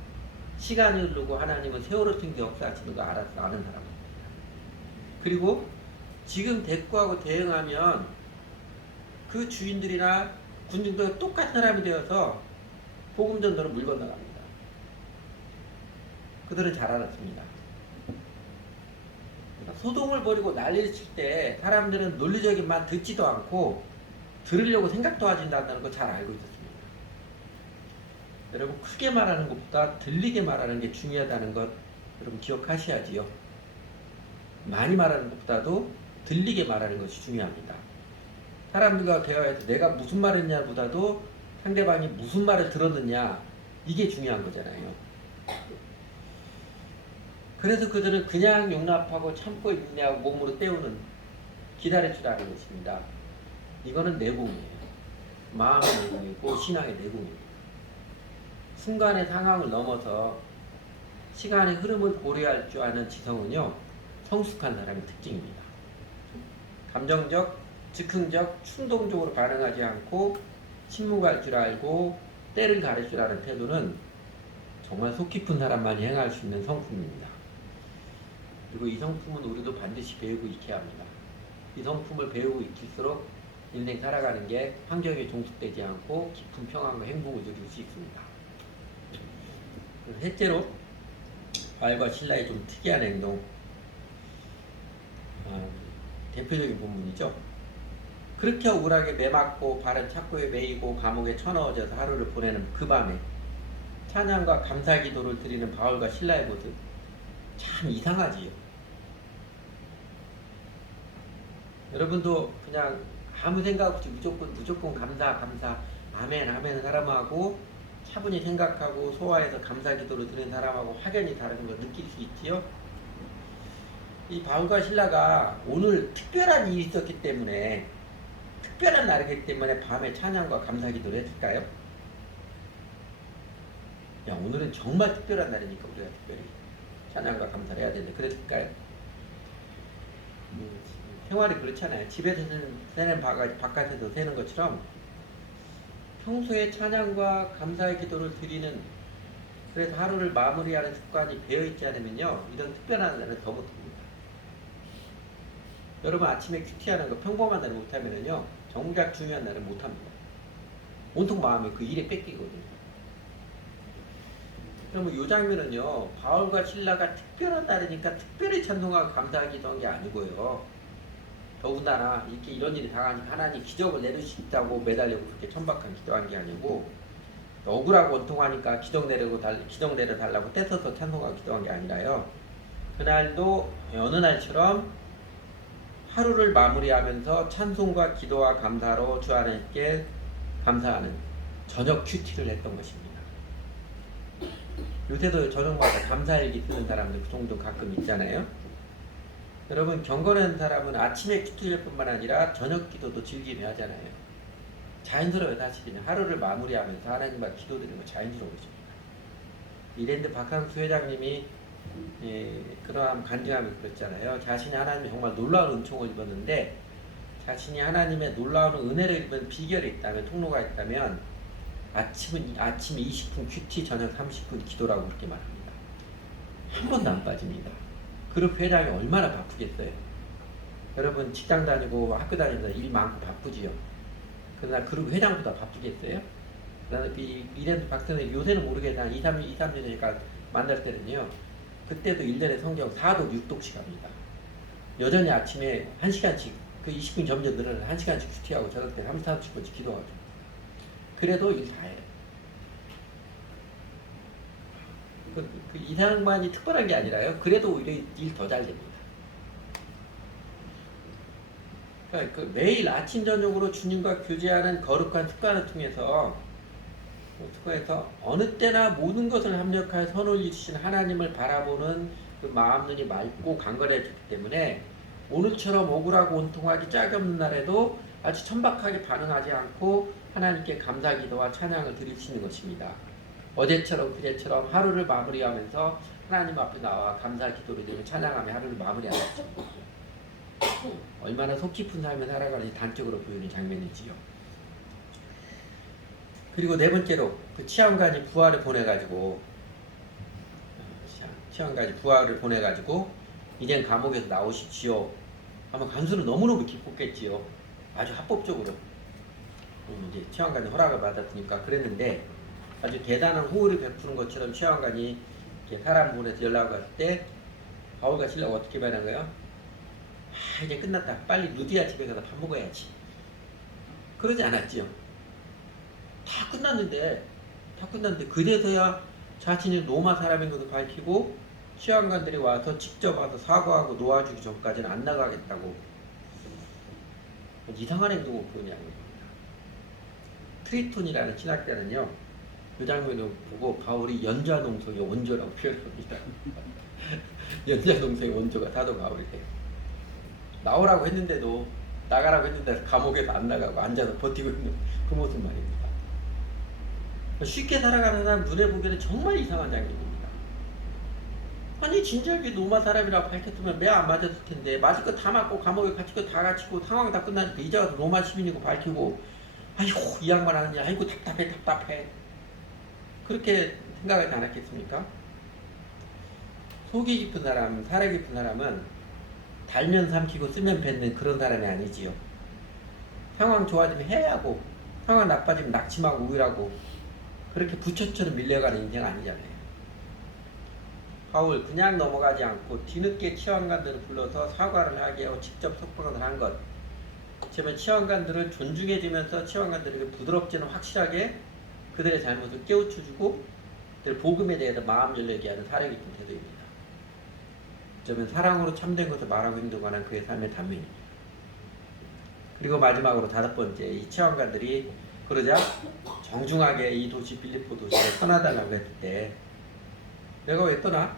시간이 흐르고 하나님은 세월을 통해 역사하시는 거 알아서 아는 사람입니다. 그리고 지금 대꾸하고 대응하면 그 주인들이나 군중도 똑같은 사람이 되어서 복음 전도로 물 건너갑니다. 그들은 잘 알았습니다. 소동을 벌이고 난리를 칠 때 사람들은 논리적인 말 듣지도 않고 들으려고 생각도 하지 않는다는 걸 잘 알고 있었습니다. 여러분, 크게 말하는 것보다 들리게 말하는 게 중요하다는 것 여러분 기억하셔야지요. 많이 말하는 것보다도 들리게 말하는 것이 중요합니다. 사람들과 대화해서 내가 무슨 말 했냐보다도 상대방이 무슨 말을 들었느냐, 이게 중요한 거잖아요. 그래서 그들은 그냥 용납하고 참고 인내하고 몸으로 때우는, 기다릴 줄 아는 것입니다. 이거는 내공이에요. 마음의 내공이고 신앙의 내공입니다. 순간의 상황을 넘어서 시간의 흐름을 고려할 줄 아는 지성은요, 성숙한 사람의 특징입니다. 감정적, 즉흥적, 충동적으로 반응하지 않고 침묵할 줄 알고 때를 가릴 줄 아는 태도는 정말 속 깊은 사람만이 행할 수 있는 성품입니다. 그리고 이 성품은 우리도 반드시 배우고 익혀야 합니다. 이 성품을 배우고 익힐수록 인생 살아가는 게 환경에 종속되지 않고 깊은 평안과 행복을 누릴 수 있습니다. 셋째로, 바울과 신라의 좀 특이한 행동, 대표적인 본문이죠. 그렇게 억울하게 매맞고 발은 착고에 매이고 감옥에 쳐넣어져서 하루를 보내는 그 밤에 찬양과 감사 기도를 드리는 바울과 신라의 모습, 참 이상하지요. 여러분도 그냥 아무 생각 없이 무조건 감사 아멘 사람하고 차분히 생각하고 소화해서 감사 기도를 드리는 사람하고 확연히 다른 걸 느낄 수 있지요. 이 바울과 신라가 오늘 특별한 일이 있었기 때문에, 특별한 날이기 때문에 밤에 찬양과 감사 기도를 했을까요? 야, 오늘은 정말 특별한 날이니까 우리가 특별히 찬양과 감사를 해야 되는데 그랬을까요? 생활이 그렇잖아요. 집에서 새는 바깥에서 새는 것처럼 평소에 찬양과 감사의 기도를 드리는, 그래서 하루를 마무리하는 습관이 배어있지 않으면요, 이런 특별한 날은 더 못합니다. 여러분 아침에 큐티하는 거 평범한 날을 못하면요 정작 중요한 날은 못합니다. 온통 마음이 그 일에 뺏기거든요. 그러면 이 장면은요, 바울과 신라가 특별한 날이니까 특별히 찬송하고 감사하기도 한 게 아니고요, 더군다나 이렇게 이런 일이 당하니까 하나님 기적을 내리시겠다고 매달리고 그렇게 천박한 기도한 게 아니고, 억울하고 원통하니까 기적 내려달라고 떼서서 찬송하고 기도한 게 아니라요, 그날도 어느 날처럼 하루를 마무리하면서 찬송과 기도와 감사로 주 하나님께 감사하는 저녁 큐티를 했던 것입니다. 요새도 저녁마다 감사일기 쓰는 사람들 그 정도 가끔 있잖아요. 여러분 경건한 사람은 아침에 큐티일 뿐만 아니라 저녁 기도도 즐기며 하잖아요. 자연스러워요. 사실은 하루를 마무리하면서 하나님과 기도드리는 거 자연스러워집니다. 이랜드 박항수 회장님이 그러한 간증함이 그랬잖아요. 자신이 하나님의 정말 놀라운 은총을 입었는데, 자신이 하나님의 놀라운 은혜를 입은 비결이 있다면, 통로가 있다면 아침 20분 큐티, 저녁 30분 기도라고 그렇게 말합니다. 한 번도 안 빠집니다. 그룹 회장이 얼마나 바쁘겠어요. 여러분 직장 다니고 학교 다니면서 일 많고 바쁘지요. 그러나 그룹 회장보다 바쁘겠어요? 그러나 이랜드 박사님 요새는 모르겠다. 2, 3년 전이니까 만날 때는요, 그때도 1년에 성경 4독 6독씩 합니다. 여전히 아침에 1시간씩, 그 20분 점점 늘어나는 1시간씩 큐티하고 저녁 때 30분씩 기도하죠. 그래도 일 다 해요. 그 이상만이 특별한 게 아니라요, 그래도 오히려 일 더 잘 됩니다. 그러니까 그 매일 아침 저녁으로 주님과 교제하는 거룩한 습관을 통해서 어느 때나 모든 것을 합력하여 선을 이루신 하나님을 바라보는 그 마음 눈이 맑고 강건해졌기 때문에 오늘처럼 억울하고 온통하기 짝이 없는 날에도 아주 천박하게 반응하지 않고 하나님께 감사 기도와 찬양을 드릴 수 있는 것입니다. 어제처럼 그제처럼 하루를 마무리하면서 하나님 앞에 나와 감사 기도를 드리며 찬양하며 하루를 마무리하는 것입니다. 얼마나 속 깊은 삶을 살아가는지 단적으로 보이는 장면이지요. 그리고 네 번째로 그 치안관이 부하를 보내가지고 이젠 감옥에서 나오십시오 하면 간수는 너무너무 기뻤겠지요. 아주 합법적으로 이제 치안관이 허락을 받았으니까 그랬는데, 아주 대단한 호의를 베푸는 것처럼 치안관이 이렇게 사람 보내서 연락을 왔을 때 바울과 신라가 어떻게 말한 거예요? 이제 끝났다. 빨리 루디아 집에 가서 밥 먹어야지. 그러지 않았지요. 다 끝났는데 그제서야 자신이 로마 사람인 것을 밝히고 치안관들이 와서 직접 와서 사과하고 놓아주기 전까지는 안 나가겠다고 이상한 행동을 보이냐고. 트리톤이라는 신학자는요, 그 장면을 보고 바울이 연좌동성의 원조라고 표현합니다. 연좌동성의 원조가 사도 바울이래요. 나가라고 했는데도 감옥에서 안 나가고 앉아서 버티고 있는 그 모습 말입니다. 쉽게 살아가는 사람 눈에 보기에는 정말 이상한 장면입니다. 아니 진작에 로마 사람이라고 밝혔으면 매 안 맞았을 텐데, 맞을 거 다 맞고 감옥에 갇힐 거 다 갇히고 상황 다 끝나니까 이제 와서 로마 시민이고 밝히고, 아이고 이 양반 하느냐, 아이고 답답해 그렇게 생각하지 않았겠습니까? 속이 깊은 사람, 살이 깊은 사람은 달면 삼키고 쓰면 뱉는 그런 사람이 아니지요. 상황 좋아지면 해야하고 상황 나빠지면 낙심하고 우울하고 그렇게 부처처럼 밀려가는 인생 아니잖아요. 바울 그냥 넘어가지 않고 뒤늦게 치안관들을 불러서 사과를 하게 하고 직접 속박을 한 것, 그러면 치안관들을 존중해주면서 치안관들에게 부드럽지는 확실하게 그들의 잘못을 깨우쳐주고 그들 복음에 대해서 마음 열리게 하는 사려 깊은 태도입니다. 어쩌면 사랑으로 참된 것을 말하고 행동하는 그의 삶의 단면입니다. 그리고 마지막으로 다섯 번째, 이 체험가들이 그러자 정중하게 이 도시 빌립보 도시를 떠나달라고 했을 때 내가 왜 떠나?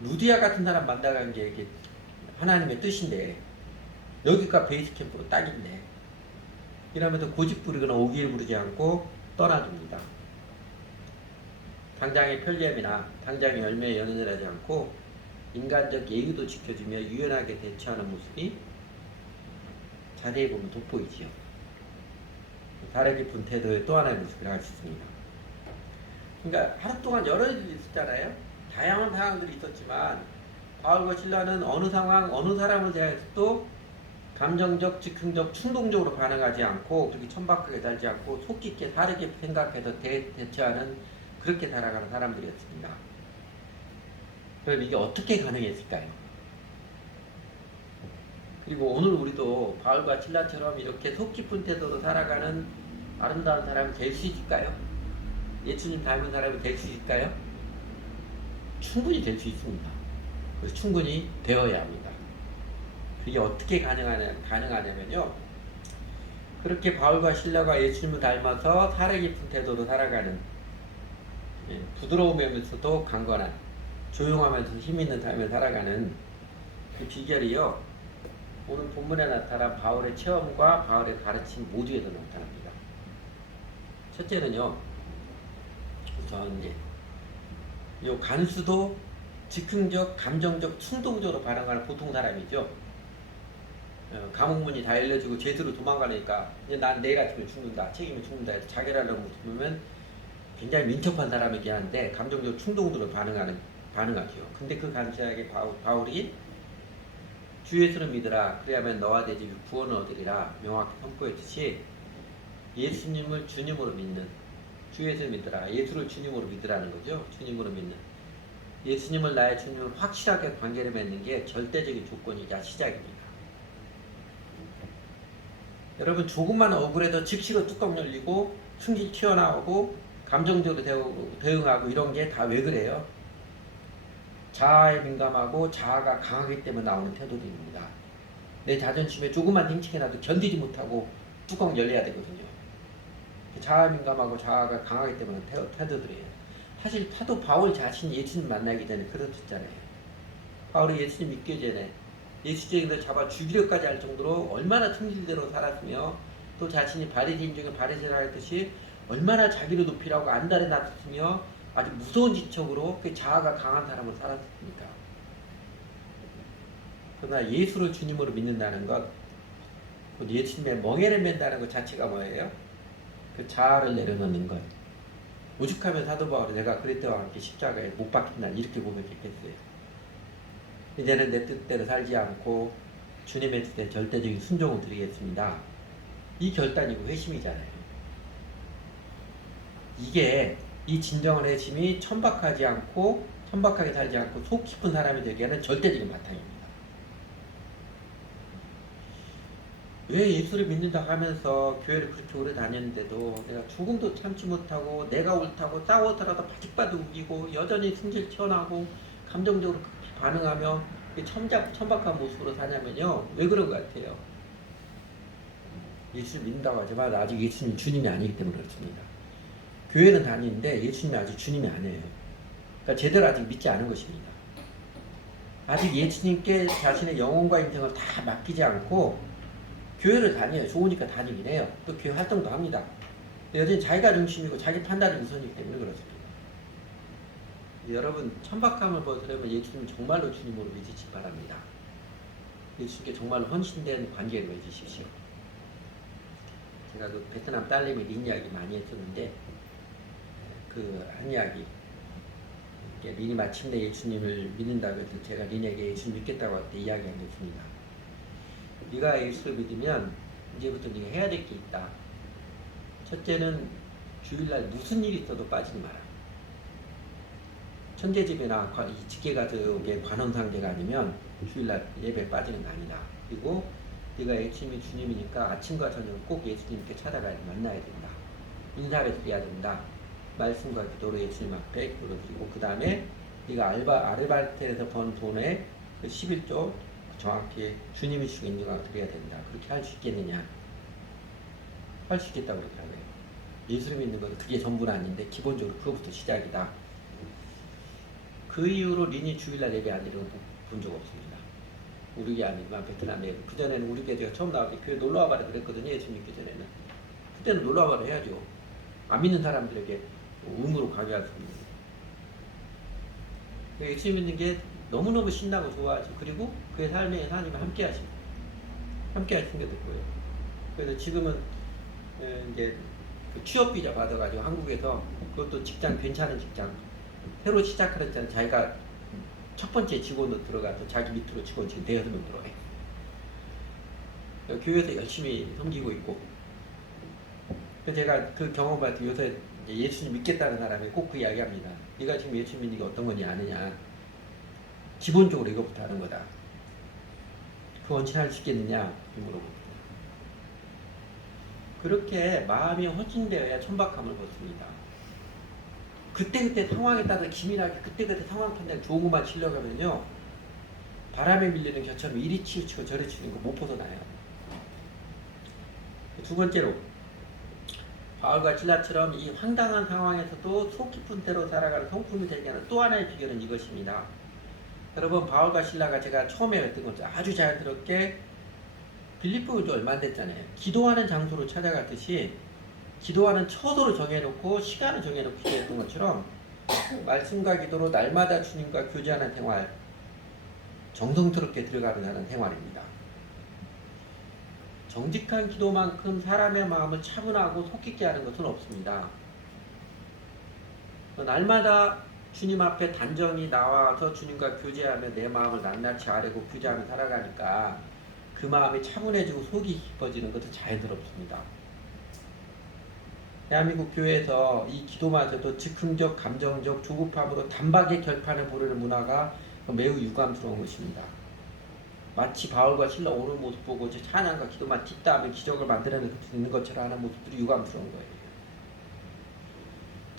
루디아 같은 사람 만나간 게 이게 하나님의 뜻인데 여기가 베이스 캠프로 딱인데 이러면서 고집 부리거나 오기를 부르지 않고 떠나줍니다. 당장의 편리함이나 당장의 열매에 연연하지 않고 인간적 예의도 지켜주며 유연하게 대처하는 모습이 자세히 보면 돋보이지요. 다른 깊은 태도의 또 하나의 모습을 알 수 있습니다. 그러니까 하루 동안 여러 일이 있었잖아요. 다양한 상황들이 있었지만 바울과 실라는 어느 상황, 어느 사람을 대해서도 감정적, 즉흥적, 충동적으로 반응하지 않고 그렇게 천박하게 살지 않고 속 깊게 다르게 생각해서 대처하는 그렇게 살아가는 사람들이었습니다. 그럼 이게 어떻게 가능했을까요? 그리고 오늘 우리도 바울과 실라처럼 이렇게 속 깊은 태도로 살아가는 아름다운 사람이 될 수 있을까요? 예수님 닮은 사람이 될 수 있을까요? 충분히 될 수 있습니다. 그래서 충분히 되어야 합니다. 그게 어떻게 가능하냐면요. 그렇게 바울과 실라가 예수님을 닮아서 사랑 깊은 태도로 살아가는 부드러우면서도 강건한 조용하면서 힘있는 삶을 살아가는 그 비결이요. 오늘 본문에 나타난 바울의 체험과 바울의 가르침 모두에도 나타납니다. 첫째는요. 우선 이제 이 간수도 즉흥적, 감정적, 충동적으로 반응하는 보통 사람이죠. 감옥문이 다 열려지고 죄수로 도망가니까 이제 난 내일 아침에 죽는다, 책임을 죽는다 해서 자결하려고 보면 굉장히 민첩한 사람이긴 한데 감정적 충동으로 반응하죠. 근데 그 간수에게 바울이 주 예수를 믿으라 그래야만 너와 내 집이 구원을 얻으리라 명확히 선포했듯이 예수님을 주님으로 믿는, 주 예수를 믿으라, 예수를 주님으로 믿으라는 거죠. 주님으로 믿는, 예수님을 나의 주님으로 확실하게 관계를 맺는 게 절대적인 조건이자 시작입니다. 여러분 조금만 억울해도 즉시로 뚜껑 열리고 승질 튀어나오고 감정적으로 대응하고 이런 게 다 왜 그래요? 자아에 민감하고 자아가 강하기 때문에 나오는 태도들입니다. 내 자존심에 조금만 띵치게라도 견디지 못하고 뚜껑 열려야 되거든요. 자아에 민감하고 자아가 강하기 때문에 태도들이에요. 사실 파도 바울 자신이 예수님 만나기 전에 그렇었잖아요. 바울이 예수님 믿기 전에 예수쟁이들 잡아 죽이려까지 할 정도로 얼마나 성실대로 살았으며 또 자신이 바리새인 중에 바리새인 하였듯이 얼마나 자기를 높이라고 안달에 놨으며 아주 무서운 지척으로 그 자아가 강한 사람을 살았습니까? 그러나 예수를 주님으로 믿는다는 것, 예수님의 멍에를 맨다는 것 자체가 뭐예요? 그 자아를 내려놓는 것. 오죽하면 사도 바울이 내가 그리스도와 함께 십자가에 못 박힌 날 이렇게 고백했겠어요. 이제는 내 뜻대로 살지 않고 주님의 뜻에 절대적인 순종을 드리겠습니다. 이 결단이고 회심이잖아요. 이게 이 진정한 회심이 천박하게 살지 않고 속 깊은 사람이 되게 하는 절대적인 바탕입니다. 왜 예수를 믿는다 하면서 교회를 그렇게 오래 다녔는데도 내가 조금도 참지 못하고 내가 옳다고 싸워서라도 바직바직 우기고 여전히 승질 튀어나오고 감정적으로 그렇게 반응하며 천박한 모습으로 사냐면요. 왜 그런 것 같아요? 예수를 믿는다고 하지만 아직 예수님 주님이 아니기 때문에 그렇습니다. 교회는 다니는데 예수님이 아직 주님이 아니에요. 그러니까 제대로 아직 믿지 않은 것입니다. 아직 예수님께 자신의 영혼과 인생을 다 맡기지 않고 교회를 다녀요. 좋으니까 다니긴 해요. 또 교회 활동도 합니다. 여전히 자기가 중심이고 자기 판단이 우선이기 때문에 그렇습니다. 여러분 천박함을 벗으려면 예수님 정말로 주님으로 믿으시기 바랍니다. 예수님께 정말로 헌신된 관계를 맺으십시오. 제가 그 베트남 딸내미 린 이야기 많이 했었는데 그 한 이야기, 린이 마침내 예수님을 믿는다고 해서 제가 린에게 예수 믿겠다고 할 때 이야기한 게 있습니다. 네가 예수를 믿으면 이제부터 네가 해야 될 게 있다. 첫째는 주일날 무슨 일이 있어도 빠지지 마라. 천재집이나 직계가족의 관원상제가 아니면 주일날 예배 빠지는 거 아니다. 그리고 네가 예수님이 주님이니까 아침과 저녁 꼭 예수님께 찾아가야 만나야 된다. 인사를 드려야 된다. 말씀과 기도로 예수님 앞에 기도를 드리고 그 다음에 네가 아르바이트에서 번 돈의 그 11조 정확히 주님이 주신 인정하고 드려야 된다. 그렇게 할 수 있겠느냐? 할 수 있겠다고 그렇게 하네요. 예수를 믿는 것은 그게 전부는 아닌데 기본적으로 그거부터 시작이다. 그 이후로 린이 주일날 예배 안 드리는 본 적 없습니다. 우리 게 아니지만 베트남에 그전에는 우리 교회가 처음 나올 때 교회 놀러 와봐라 그랬거든요. 예수 믿기 전에는. 그때는 놀러 와봐라 해야죠. 안 믿는 사람들에게 의무로 강요할 수 있는. 예수 믿는 게 너무너무 신나고 좋아하죠. 그리고 그의 삶에 하나님이 함께 하십니다. 함께 하시는 게 됐고요. 그래서 지금은 이제 그 취업 비자 받아가지고 한국에서 그것도 직장 괜찮은 직장 새로 시작하는 자기가 첫 번째 직원으로 들어가서 자기 밑으로 직원 지금 6명 들어가요. 교회에서 열심히 섬기고 있고. 그래서 제가 그 경험을 받을 요새 예수님 믿겠다는 사람이 꼭 그 이야기합니다. 네가 지금 예수 믿는 게 어떤 건지 아느냐. 기본적으로 이것부터 하는 거다. 그 원칙 할 수 있겠느냐 물어봅니다. 그렇게 마음이 헌신되어야 천박함을 벗습니다. 그때그때 상황에 따라 기민하게 그때그때 상황 판단 좋은 것만 치려고 하면요. 바람에 밀리는 겨처럼 이리 치우치고 저리 치우는 거 못 벗어나요. 두 번째로 바울과 실라처럼 이 황당한 상황에서도 속 깊은 대로 살아가는 성품이 되게 하는 또 하나의 비결은 이것입니다. 여러분 바울과 실라가 제가 처음에 했던 것도 아주 자연스럽게 빌립보도 얼마 안 됐잖아요. 기도하는 장소로 찾아갔듯이 기도하는 처소를 정해놓고 시간을 정해놓고 기도했던 것처럼 말씀과 기도로 날마다 주님과 교제하는 생활 정성스럽게 들어가는 생활입니다. 정직한 기도만큼 사람의 마음을 차분하고 속 깊게 하는 것은 없습니다. 날마다 주님 앞에 단정히 나와서 주님과 교제하며 내 마음을 낱낱이 아뢰고 교제하며 살아가니까 그 마음이 차분해지고 속이 깊어지는 것은 자연스럽습니다. 대한민국 교회에서 이 기도마저도 즉흥적, 감정적, 조급함으로 단박에 결판을 보려는 문화가 매우 유감스러운 것입니다. 마치 바울과 실라 오는 모습 보고 찬양과 기도만 뒷다음에 기적을 만들어내는 것처럼 하는 모습들이 유감스러운 거예요.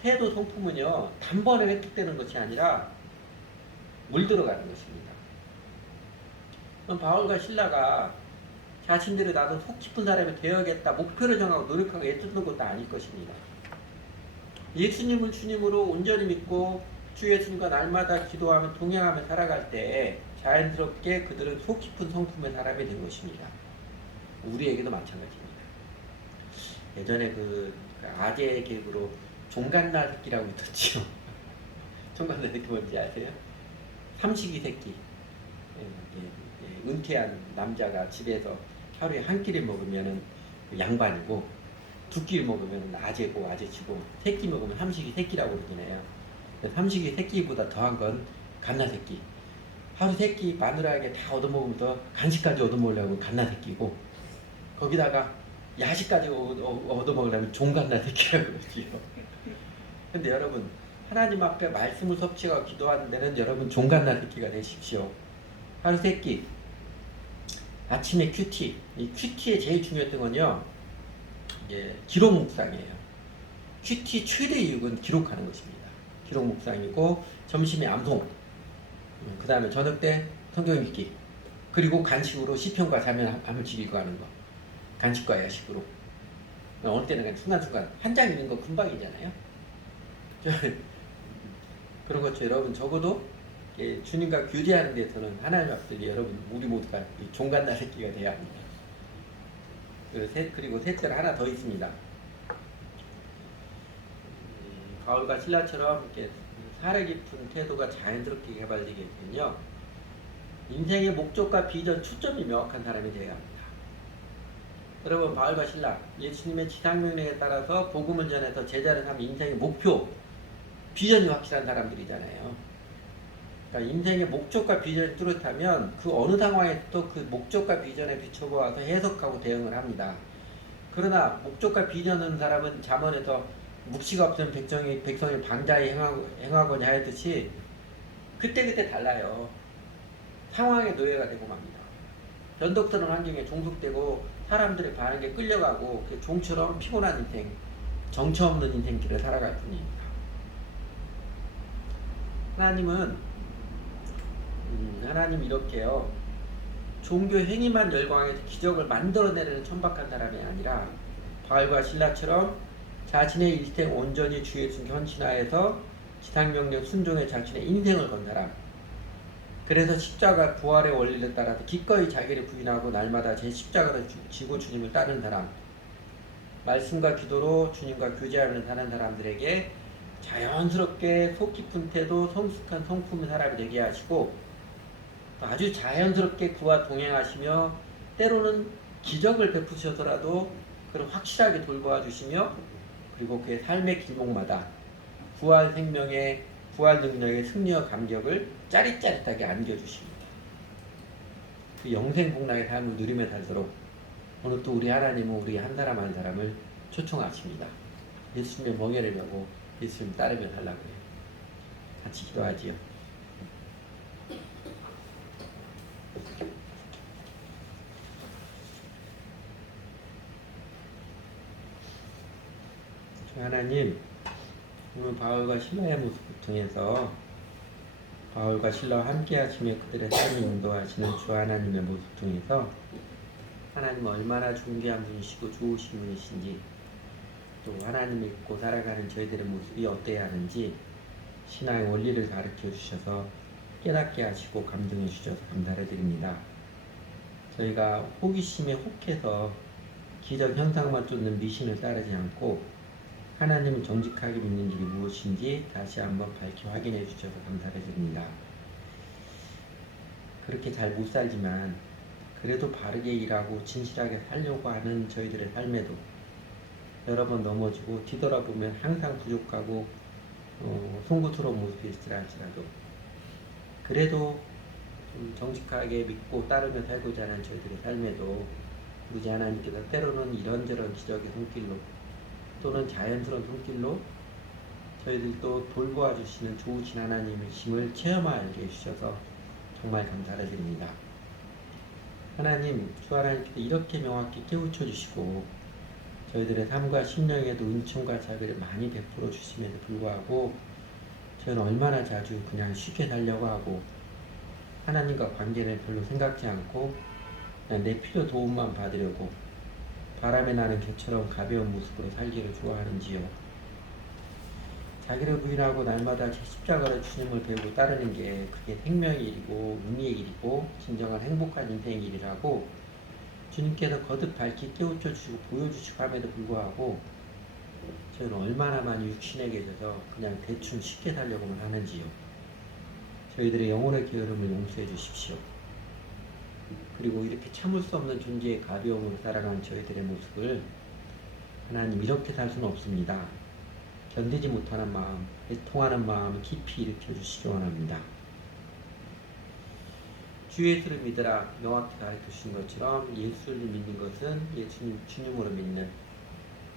태도 성품은요, 단번에 획득되는 것이 아니라 물들어가는 것입니다. 그럼 바울과 실라가 자신들이 나도 속 깊은 사람이 되어야겠다 목표를 정하고 노력하고 애쓰는 것도 아닐 것입니다. 예수님을 주님으로 온전히 믿고 주 예수님과 날마다 기도하며 동행하며 살아갈 때 자연스럽게 그들은 속 깊은 성품의 사람이 된 것입니다. 우리에게도 마찬가지입니다. 예전에 그 아재 개그로 종갓나 새끼라고 있었죠. 종갓나 새끼 뭔지 아세요? 삼식이 새끼. 은퇴한 남자가 집에서 하루에 한 끼를 먹으면 양반이고 두 끼를 먹으면 아재고 아재치고 세 끼 먹으면 삼식이 새끼라고 그러잖아요. 삼식이 새끼보다 더한 건 갓나 새끼. 하루 세 끼 마누라에게 다 얻어먹으면서 간식까지 얻어먹으려면 갓나 새끼고 거기다가 야식까지 얻어먹으려면 종갓나 새끼라고 그러지요. 근데 여러분 하나님 앞에 말씀을 섭취하고 기도하는 데는 여러분 종갓나 새끼가 되십시오. 하루 세 끼. 아침에 큐티. 이 큐티의 제일 중요했던 건요. 기록 묵상이에요. 큐티 최대 이유는 기록하는 것입니다. 기록 묵상이고 점심에 암송. 그 다음에 저녁 때 성경 읽기. 그리고 간식으로 시편과 자면함을 읽고 하는 거. 간식과 야식으로. 어느 때는 그냥 순간순간 한 장 읽는 거 금방이잖아요. 그런 것처럼 여러분 적어도 주님과 교제하는 데서는 하나님 앞에 여러분 우리 모두가 종갓나 새끼가 돼야 합니다. 그리고 셋째로 하나 더 있습니다. 바울과 실라처럼 이렇게 사려 깊은 태도가 자연스럽게 개발되게 되면요. 인생의 목적과 비전, 초점이 명확한 사람이 되어야 합니다. 여러분 바울과 실라 예수님의 지상명령에 따라서 복음을 전해서 제자를 삼는 인생의 목표, 비전이 확실한 사람들이잖아요. 그러니까 인생의 목적과 비전이 뚜렷하면 그 어느 상황에서도 그 목적과 비전에 비춰보아서 해석하고 대응을 합니다. 그러나 목적과 비전은 사람은 잠언에서 묵시가 없으면 백성이 방자히 행하거냐 하듯이 그때그때 달라요. 상황의 노예가 되고 맙니다. 변덕스러운 환경에 종속되고 사람들의 반응에 끌려가고 종처럼 피곤한 인생, 정처 없는 인생길을 살아갈 뿐입니다. 하나님은 하나님 이렇게요. 종교 행위만 열광해서 기적을 만들어내는 천박한 사람이 아니라 바울과 실라처럼 자신의 일생 온전히 주 예수께 헌신하여서 지상명령 순종에 자신의 인생을 건 사람. 그래서 십자가 부활의 원리를 따라서 기꺼이 자기를 부인하고 날마다 제 십자가를 지고 주님을 따르는 사람. 말씀과 기도로 주님과 교제하며 사는 사람들에게 자연스럽게 속 깊은 태도, 성숙한 성품의 사람이 되게 하시고 아주 자연스럽게 그와 동행하시며 때로는 기적을 베푸셔서라도 그를 확실하게 돌보아 주시며 그리고 그의 삶의 길목마다 부활 생명의 부활 능력의 승리와 감격을 짜릿짜릿하게 안겨주십니다. 그 영생복락의 삶을 누리며 살도록 오늘 또 우리 하나님은 우리 한 사람 한 사람을 초청하십니다. 예수님의 멍에를 메고 예수님 따르며 살라고 해요. 같이 기도하지요. 주 하나님, 오늘 바울과 실라의 모습을 통해서 바울과 실라와 함께 하시며 그들의 삶을 인도하시는 주 하나님의 모습 통해서 하나님 얼마나 존귀한 분이시고 좋으신 분이신지 또 하나님 믿고 살아가는 저희들의 모습이 어때야 하는지 신앙의 원리를 가르쳐 주셔서 깨닫게 하시고 감동해 주셔서 감사를 드립니다. 저희가 호기심에 혹해서 기적 현상만 쫓는 미신을 따르지 않고 하나님을 정직하게 믿는 길이 무엇인지 다시 한번 밝히 확인해 주셔서 감사를 드립니다. 그렇게 잘 못 살지만 그래도 바르게 일하고 진실하게 살려고 하는 저희들의 삶에도 여러 번 넘어지고 뒤돌아보면 항상 부족하고 송구스러운 모습이 있으라 할지라도 그래도 정직하게 믿고 따르며 살고자 하는 저희들의 삶에도 우리 하나님께서 때로는 이런저런 기적의 손길로 또는 자연스러운 손길로 저희들도 돌보아 주시는 좋으신 하나님이심을 체험하게 해주셔서 정말 감사를 드립니다. 하나님, 주 하나님께서 이렇게 명확히 깨우쳐 주시고 저희들의 삶과 심령에도 은총과 자비를 많이 베풀어 주심에도 불구하고 저는 얼마나 자주 그냥 쉽게 살려고 하고 하나님과 관계를 별로 생각지 않고 그냥 내 필요 도움만 받으려고 바람에 나는 개처럼 가벼운 모습으로 살기를 좋아하는지요. 자기를 부인하고 날마다 제 십자가를 주님을 배우고 따르는 게 그게 생명의 일이고 의미의 일이고 진정한 행복한 인생의 일이라고 주님께서 거듭 밝히 깨우쳐 주시고 보여주시고 함에도 불구하고 저는 얼마나 많이 육신에 계셔서 그냥 대충 쉽게 살려고만 하는지요. 저희들의 영혼의 게으름을 용서해 주십시오. 그리고 이렇게 참을 수 없는 존재의 가벼움으로 살아가는 저희들의 모습을 하나님 이렇게 살 수는 없습니다. 견디지 못하는 마음, 애통하는 마음을 깊이 일으켜 주시기 원합니다. 주 예수를 믿으라 명확히 가르쳐 주신 것처럼 예수를 믿는 것은 예수님 주님으로 믿는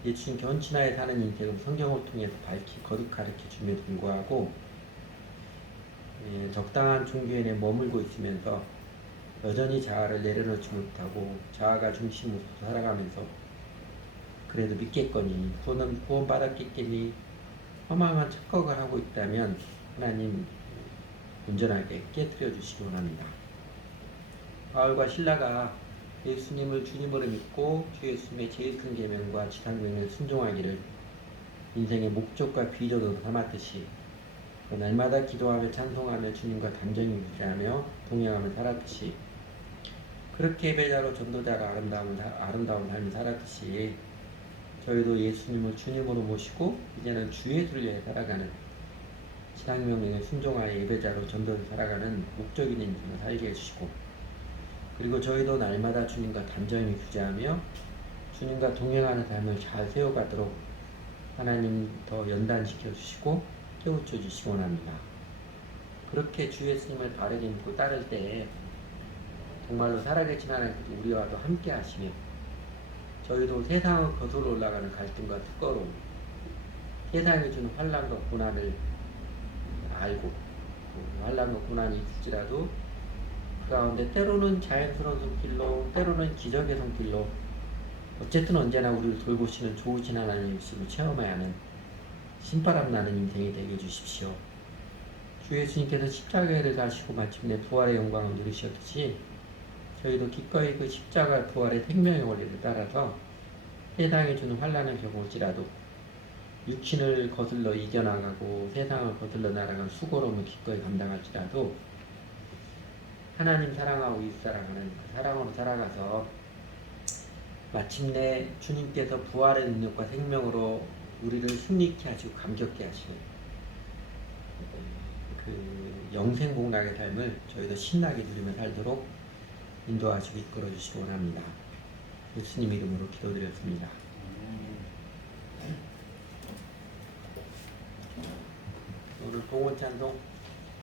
예수님 견친하에 사는 인생을 성경을 통해서 밝히 거듭 가르쳐 줌에도 불구하고 적당한 종교에 머물고 있으면서 여전히 자아를 내려놓지 못하고 자아가 중심으로 살아가면서 그래도 믿겠거니 구원 받았겠거니 허망한 착각을 하고 있다면 하나님 온전하게 깨뜨려 주시기 원합니다. 바울과 실라가 예수님을 주님으로 믿고 주 예수님의 제일 큰 계명과 지상명령에 순종하기를 인생의 목적과 비전으로 삼았듯이 날마다 기도하며 찬송하며 주님과 감정이 유지하며 동행하며 살았듯이 그렇게 예배자로 전도자가 아름다운 삶을 살았듯이 저희도 예수님을 주님으로 모시고 이제는 주 예수를 위해 살아가는 지상명령에 순종하여 예배자로 전도를 살아가는 목적 있는 인생을 살게 해주시고 그리고 저희도 날마다 주님과 단절히 규제하며 주님과 동행하는 삶을 잘 세워가도록 하나님 더 연단시켜 주시고 깨우쳐 주시기 원합니다. 그렇게 주 예수님을 바르게 믿고 따를 때에 정말로 살아계신 하나님께서 우리와도 함께 하시며 저희도 세상을 거슬러 올라가는 갈등과 특거로 세상이 주는 환난과 고난을 알고 환난과 고난이 있을지라도 그 가운데 때로는 자연스러운 손길로 때로는 기적의 손길로 어쨌든 언제나 우리를 돌보시는 좋으신 하나님이심을 체험해야 하는 신바람 나는 인생이 되게 해주십시오. 주 예수님께서 십자가를 다시고 마침내 부활의 영광을 누리셨듯이 저희도 기꺼이 그 십자가 부활의 생명의 원리를 따라서 세상이 주는 환난을 겪을지라도 육신을 거슬러 이겨나가고 세상을 거슬러 날아간 수고로움을 기꺼이 감당할지라도 하나님 사랑하고 이웃 사랑하는 그 사랑으로 살아가서 마침내 주님께서 부활의 능력과 생명으로 우리를 승리케 하시고 감격케 하시는 그 영생복락의 삶을 저희도 신나게 누리며 살도록 인도하시고 이끌어 주시기 원합니다. 예수님 이름으로 기도드렸습니다. 오늘 봉헌 찬송